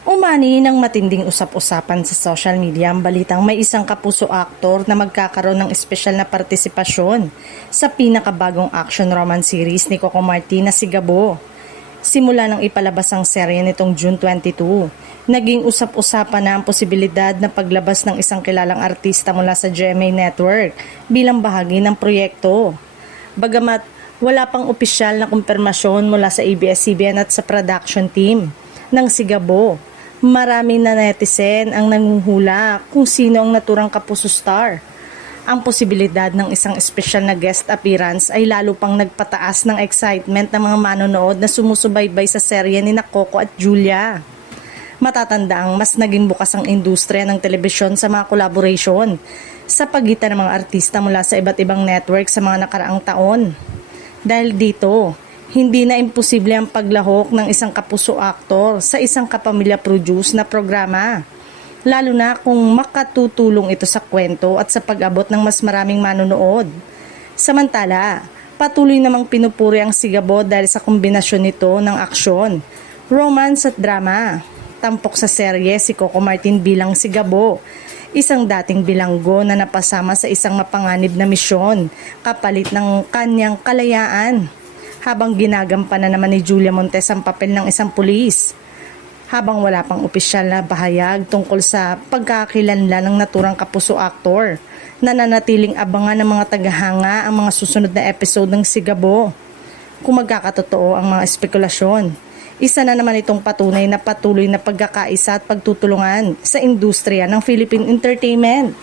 Umani ng matinding usap-usapan sa social media ang balitang may isang kapuso aktor na magkakaroon ng espesyal na partisipasyon sa pinakabagong action romance series ni Coco Martin na si Gabo. Simula nang ipalabas ang serye nitong June 22, naging usap-usapan na ang posibilidad na paglabas ng isang kilalang artista mula sa GMA Network bilang bahagi ng proyekto. Bagamat wala pang opisyal na kumpirmasyon mula sa ABS-CBN at sa production team ng si Gabo, marami na netizen ang nanguhula kung sino ang naturang kapuso star. Ang posibilidad ng isang espesyal na guest appearance ay lalo pang nagpataas ng excitement ng mga manonood na sumusubaybay sa serye ni Coco at Julia. Matatanda ang mas naging bukas ang industriya ng telebisyon sa mga collaboration sa pagitan ng mga artista mula sa iba't ibang network sa mga nakaraang taon. Dahil dito, hindi na imposible ang paglahok ng isang kapuso aktor sa isang kapamilya-produce na programa. Lalo na kung makatutulong ito sa kwento at sa pag-abot ng mas maraming manonood. Samantala, patuloy namang pinupuri ang si Gabo dahil sa kombinasyon nito ng aksyon, romance at drama. Tampok sa serye si Coco Martin bilang si Gabo, isang dating bilanggo na napasama sa isang mapanganib na misyon kapalit ng kanyang kalayaan, habang ginagampanan naman ni Julia Montes ang papel ng isang pulis. Habang wala pang opisyal na bahayag tungkol sa pagkakakilanlan ng naturang kapuso aktor, nananatiling abangan ng mga tagahanga ang mga susunod na episode ng si Gabo. Kung magkakatotoo ang mga espekulasyon, isa na naman itong patunay na patuloy na pagkakaisa at pagtutulungan sa industriya ng Philippine entertainment.